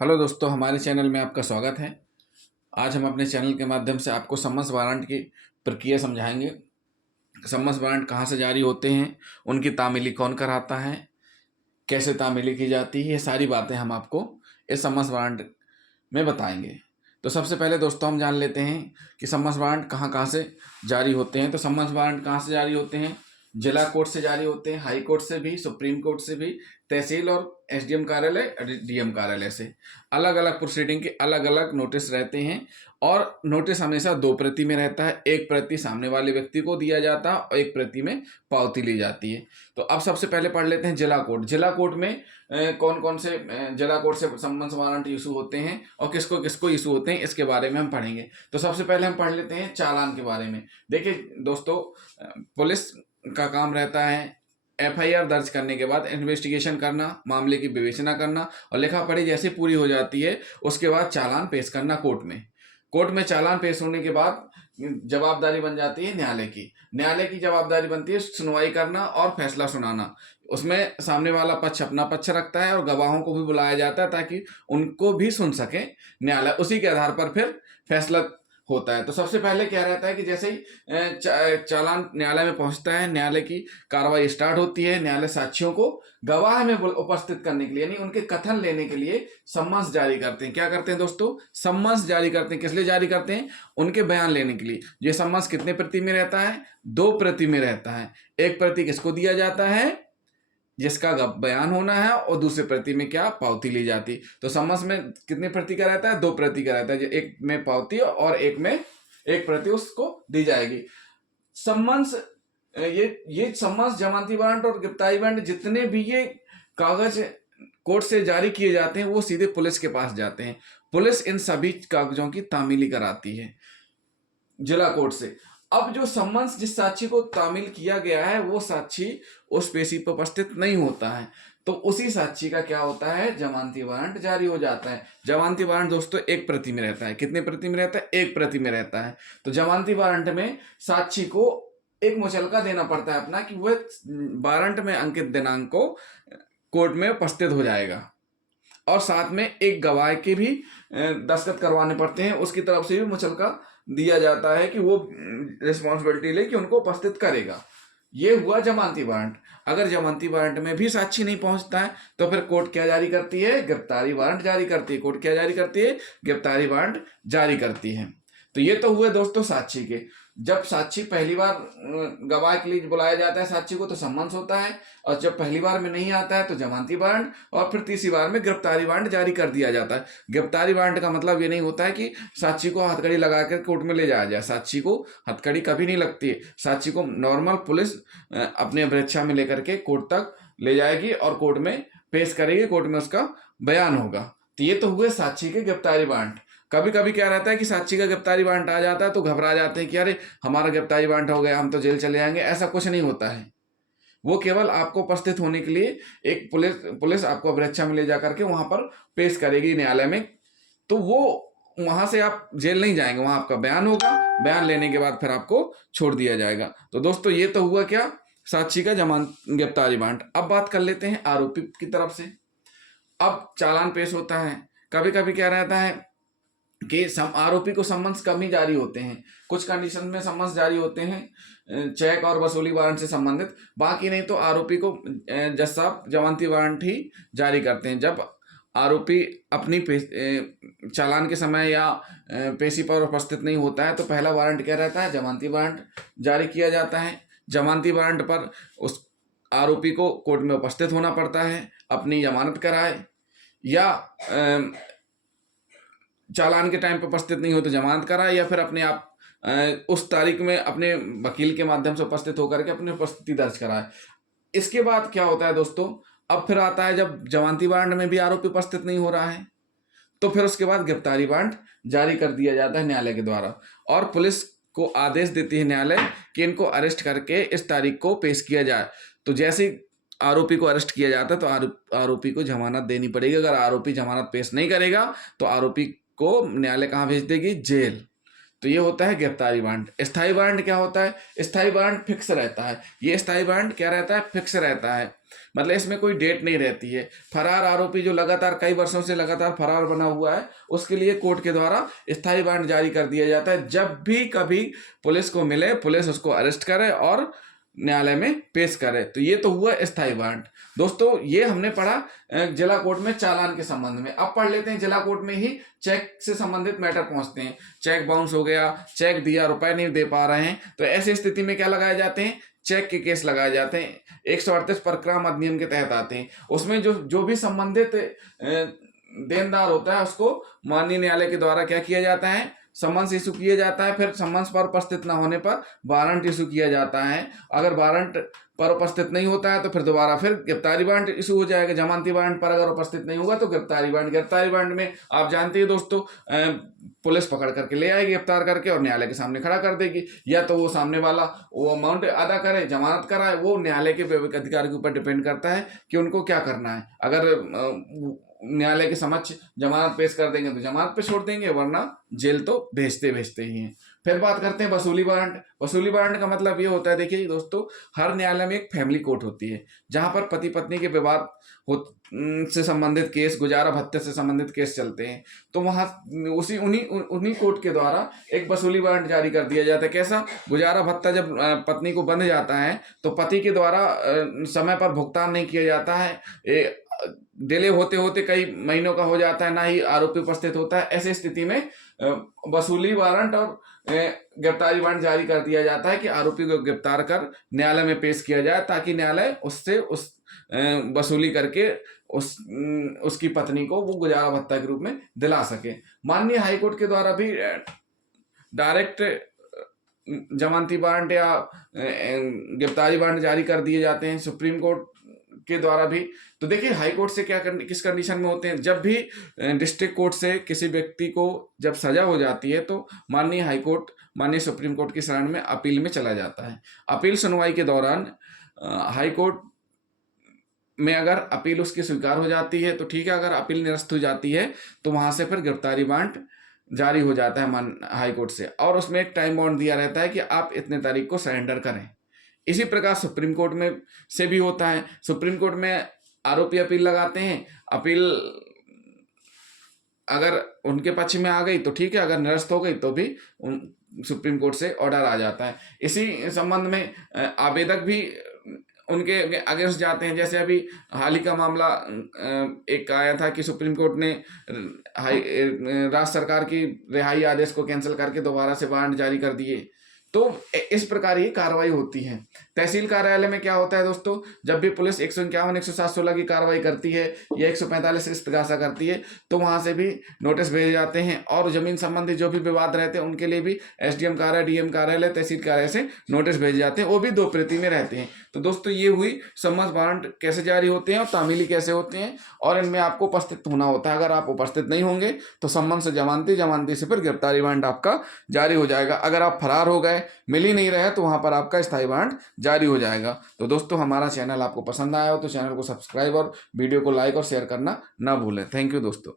Hello दोस्तों, हमारे channel में आपका स्वागत है। आज हम अपने चैनल के माध्यम से आपको सम्मस वारंट की प्रक्रिया समझाएंगे। सम्मस वारंट कहाँ से जारी होते हैं, उनकी तामीली कौन कराता है, कैसे तामीली की जाती है, ये सारी बातें हम आपको इस सम्मस वारंट में बताएंगे। तो सबसे पहले दोस्तों हम जान लेते हैं कि सम्मस वारंट कहाँ कहाँ से जारी होते हैं। तो सम्मस वारंट कहाँ से जारी होते हैं? जिला कोर्ट से जारी होते हैं, हाई कोर्ट से भी, सुप्रीम कोर्ट से भी, तहसील और एसडीएम कार्यालय, डीएम कार्यालय से। अलग अलग प्रोसीडिंग के अलग अलग नोटिस रहते हैं और नोटिस हमेशा दो प्रति में रहता है। एक प्रति सामने वाले व्यक्ति को दिया जाता है और एक प्रति में पावती ली जाती है। तो अब सबसे पहले पढ़ लेते हैं जिला कोर्ट। जिला कोर्ट में कौन कौन से जिला कोर्ट से सम्मन वारंट इशू होते हैं और किसको किसको इशू होते हैं, इसके बारे में हम पढ़ेंगे। तो सबसे पहले हम पढ़ लेते हैं चालान के बारे में। देखिए दोस्तों, पुलिस का काम रहता है एफआईआर दर्ज करने के बाद इन्वेस्टिगेशन करना, मामले की विवेचना करना और लिखा पढ़ी जैसे पूरी हो जाती है उसके बाद चालान पेश करना कोर्ट में। कोर्ट में चालान पेश होने के बाद जवाबदारी बन जाती है न्यायालय की। न्यायालय की जवाबदारी बनती है सुनवाई करना और फैसला सुनाना। उसमें सामने वाला पक्ष अपना पक्ष रखता है और गवाहों को भी बुलाया जाता है ताकि उनको भी सुन सके न्यायालय। उसी के आधार पर फिर फैसला होता है। तो सबसे पहले क्या रहता है कि जैसे ही चालान न्यायालय में पहुंचता है, न्यायालय की कार्रवाई स्टार्ट होती है। न्यायालय साक्षियों को गवाह में उपस्थित करने के लिए, यानी उनके कथन लेने के लिए सम्मन्स जारी करते हैं। क्या करते हैं दोस्तों? सम्मन्स जारी करते हैं। किस लिए जारी करते हैं? उनके बयान लेने के लिए। ये सम्मन्स कितने प्रति में रहता है? 2 प्रति में रहता है। एक प्रति किसको दिया जाता है? जिसका बयान होना है, और दूसरे प्रति में क्या? पावती ली जाती। तो सम्मन्स में कितने प्रति का रहता है? 2 प्रति का रहता है। एक में पावती और एक में एक प्रति उसको दी जाएगी। सम्मन्स ये सम्मन्स, जमानती वारंट और गिरफ्तारी वारंट, जितने भी ये कागज कोर्ट से जारी किए जाते हैं वो सीधे पुलिस के पास जाते हैं। पुलिस इन सभी कागजों की तामीली कराती है जिला कोर्ट से। अब जो सम्मन्स जिस साक्षी को तामील किया गया है वो साक्षी उस पेशी पर उपस्थित नहीं होता है, तो उसी साक्षी का क्या होता है? जमानती वारंट जारी हो जाता है। जमानती वारंट दोस्तों 1 प्रति में रहता है। कितने प्रति में रहता है? 1 प्रति में रहता है। तो जमानती वारंट में साक्षी को एक मुचलका देना पड़ता है अपना कि वह वारंट में अंकित दिनांक को कोर्ट में उपस्थित हो जाएगा, और साथ में एक गवाह के भी दस्तखत करवाने पड़ते हैं। उसकी तरफ से भी मुचलका दिया जाता है कि वो रिस्पॉन्सिबिलिटी ले कि उनको उपस्थित करेगा। ये हुआ जमानती वारंट। अगर जमानती वारंट में भी साक्षी नहीं पहुंचता है तो फिर कोर्ट क्या जारी करती है? गिरफ्तारी वारंट जारी करती है। कोर्ट क्या जारी करती है? गिरफ्तारी वारंट जारी करती है। तो ये तो हुए दोस्तों साक्षी के। जब साक्षी पहली बार गवाह के लिए बुलाया जाता है साक्षी को तो सम्मन्स होता है, और जब पहली बार में नहीं आता है तो जमानती वारंट, और फिर तीसरी बार में गिरफ्तारी वारंट जारी कर दिया जाता है। गिरफ्तारी वारंट का मतलब ये नहीं होता है कि साक्षी को हथकड़ी लगाकर कोर्ट में ले जाया जाए। साक्षी को हथकड़ी कभी नहीं लगती है। साक्षी को नॉर्मल पुलिस अपने अभिरक्षा में लेकर के कोर्ट तक ले जाएगी और कोर्ट में पेश करेगी। कोर्ट में उसका बयान होगा। तो ये तो हुए साक्षी के गिरफ्तारी वारंट। कभी कभी क्या रहता है कि साक्षी का गिरफ्तारी वारंट आ जाता है तो घबरा जाते हैं कि अरे हमारा गिरफ्तारी वारंट हो गया, हम तो जेल चले जाएंगे। ऐसा कुछ नहीं होता है। वो केवल आपको उपस्थित होने के लिए एक पुलिस आपको अभिरक्षा में ले जाकर के वहां पर पेश करेगी न्यायालय में। तो वो वहां से आप जेल नहीं जाएंगे, वहां आपका बयान होगा। बयान लेने के बाद फिर आपको छोड़ दिया जाएगा। तो दोस्तों ये तो हुआ क्या? साक्षी का गिरफ्तारी वारंट। अब बात कर लेते हैं आरोपी की तरफ से। अब चालान पेश होता है। कभी कभी क्या रहता है कि आरोपी को सम्मन्स कम ही जारी होते हैं। कुछ कंडीशन में सम्मन्स जारी होते हैं चेक और वसूली वारंट से संबंधित, बाकी नहीं तो आरोपी को जज साहब जमानती वारंट ही जारी करते हैं। जब आरोपी अपनी चालान के समय या पेशी पर उपस्थित नहीं होता है तो पहला वारंट क्या रहता है? जमानती वारंट जारी किया जाता है। जमानती वारंट पर उस आरोपी को कोर्ट में उपस्थित होना पड़ता है, अपनी जमानत कराए, या चालान के टाइम पर उपस्थित नहीं हो तो जमानत कराए, या फिर अपने आप उस तारीख में अपने वकील के माध्यम से उपस्थित होकर के अपनी उपस्थिति दर्ज कराए। इसके बाद क्या होता है दोस्तों? अब फिर आता है जब जमानती वारंट में भी आरोपी उपस्थित नहीं हो रहा है तो फिर उसके बाद गिरफ्तारी वारंट जारी कर दिया जाता है न्यायालय के द्वारा, और पुलिस को आदेश देती है न्यायालय कि इनको अरेस्ट करके इस तारीख को पेश किया जाए। तो जैसे आरोपी को अरेस्ट किया जाता है तो आरोपी को जमानत देनी पड़ेगी। अगर आरोपी जमानत पेश नहीं करेगा तो आरोपी को न्यायालय कहाँ भेज देगी? जेल। तो ये होता है गिरफ्तारी वारंट। स्थायी वारंट क्या होता है? स्थायी वारंट फिक्स रहता है। ये स्थायी वारंट क्या रहता है? फिक्स रहता है, मतलब इसमें कोई डेट नहीं रहती है। फरार आरोपी जो लगातार कई वर्षों से लगातार फरार बना हुआ है, उसके लिए कोर्ट के द्वारा स्थायी वारंट जारी कर दिया जाता है। जब भी कभी पुलिस को मिले, पुलिस उसको अरेस्ट करे और न्यायालय में पेश करे। तो ये तो हुआ स्थायी वारंट। दोस्तों ये हमने पढ़ा जिला कोर्ट में चालान के संबंध में। अब पढ़ लेते हैं जिला कोर्ट में ही चेक से संबंधित मैटर पहुंचते हैं। चेक बाउंस हो गया, चेक दिया, रुपए नहीं दे पा रहे हैं, तो ऐसी स्थिति में क्या लगाए जाते हैं? चेक के केस लगाए जाते हैं। 138 प्रक्रम अधिनियम के तहत आते हैं। उसमें जो भी संबंधित देनदार होता है उसको माननीय न्यायालय के द्वारा क्या किया जाता है? समन्स इशू किया जाता है। फिर समन्स पर उपस्थित न होने पर वारंट इशू किया जाता है। अगर वारंट पर उपस्थित नहीं होता है तो फिर दोबारा फिर गिरफ्तारी वारंट इशू हो जाएगा। जमानती वारंट पर अगर उपस्थित नहीं होगा तो गिरफ्तारी वारंट। गिरफ्तारी वारंट में आप जानते हैं दोस्तों, पुलिस पकड़ करके ले आएगी गिरफ्तार करके और न्यायालय के सामने खड़ा कर देगी। या तो वो सामने वाला वो अमाउंट अदा करे, जमानत कराए, वो न्यायालय के वैवाहिक अधिकार के ऊपर डिपेंड करता है कि उनको क्या करना है। अगर न्यायालय के समक्ष जमानत पेश कर देंगे तो जमानत पे छोड़ देंगे, वरना जेल तो भेजते भेजते ही हैं। फिर बात करते हैं वसूली वारंट। वसूली वारंट का मतलब ये होता है, देखिए दोस्तों, हर न्यायालय में एक फैमिली कोर्ट होती है जहां पर पति पत्नी के विवाद से संबंधित केस, गुजारा भत्ते से संबंधित केस चलते हैं। तो वहां उन्हीं कोर्ट के द्वारा एक वसूली वारंट जारी कर दिया जाता है। कैसा? गुजारा भत्ता जब पत्नी को बंध जाता है तो पति के द्वारा समय पर भुगतान नहीं किया जाता है, डिले होते होते कई महीनों का हो जाता है, ना ही आरोपी उपस्थित होता है। ऐसी स्थिति में वसूली वारंट और गिरफ्तारी वारंट जारी कर दिया जाता है कि आरोपी को गिरफ्तार कर न्यायालय में पेश किया जाए, ताकि न्यायालय उससे वसूली करके उसकी पत्नी को वो गुजारा भत्ता के रूप में दिला सके। माननीय हाईकोर्ट के द्वारा भी डायरेक्ट जमानती वारंट या गिरफ्तारी वारंट जारी कर दिए जाते हैं। सुप्रीम कोर्ट के द्वारा भी। तो देखिए हाई कोर्ट से किस कंडीशन में होते हैं? जब भी डिस्ट्रिक्ट कोर्ट से किसी व्यक्ति को जब सजा हो जाती है तो माननीय हाई कोर्ट, माननीय सुप्रीम कोर्ट की शरण में अपील में चला जाता है। अपील सुनवाई के दौरान हाई कोर्ट में अगर अपील उसकी स्वीकार हो जाती है तो ठीक है, अगर अपील निरस्त हो जाती है तो वहां से फिर गिरफ्तारी वारंट जारी हो जाता है हाई कोर्ट से, और उसमें एक टाइम बाउंड दिया रहता है कि आप इतने तारीख को सरेंडर करें। इसी प्रकार सुप्रीम कोर्ट में से भी होता है। सुप्रीम कोर्ट में आरोपी अपील लगाते हैं, अपील अगर उनके पक्ष में आ गई तो ठीक है, अगर निरस्त हो गई तो भी सुप्रीम कोर्ट से ऑर्डर आ जाता है। इसी संबंध में आवेदक भी उनके अगेंस्ट जाते हैं। जैसे अभी हाल ही का मामला एक आया था कि सुप्रीम कोर्ट ने राज्य सरकार की रिहाई आदेश को कैंसिल करके दोबारा से वारंट जारी कर दिए। तो इस प्रकार ये कार्रवाई होती है। तहसील कार्यालय में क्या होता है दोस्तों? जब भी पुलिस 151, 107/16 की कार्रवाई करती है या 145 इस प्रकार से करती है तो वहां से भी नोटिस भेजे जाते हैं, और जमीन संबंधी जो भी विवाद रहते हैं उनके लिए भी एसडीएम कार्यालय, डीएम कार्यालय, तहसील कार्यालय से नोटिस भेजे जाते हैं। वो भी 2 प्रति में रहते हैं। तो दोस्तों ये हुई समन्स वारंट कैसे जारी होते हैं और तामीली कैसे होते हैं, और इनमें आपको उपस्थित होना होता है। अगर आप उपस्थित नहीं होंगे तो समन्स से जमानती, जमानती से फिर गिरफ्तारी वारंट आपका जारी हो जाएगा। अगर आप फरार हो गए, मिल ही नहीं रहे, तो वहां पर आपका स्थायी वारंट जारी हो जाएगा। तो दोस्तों हमारा चैनल आपको पसंद आया हो तो चैनल को सब्सक्राइब और वीडियो को लाइक और शेयर करना ना भूलें। थैंक यू दोस्तों।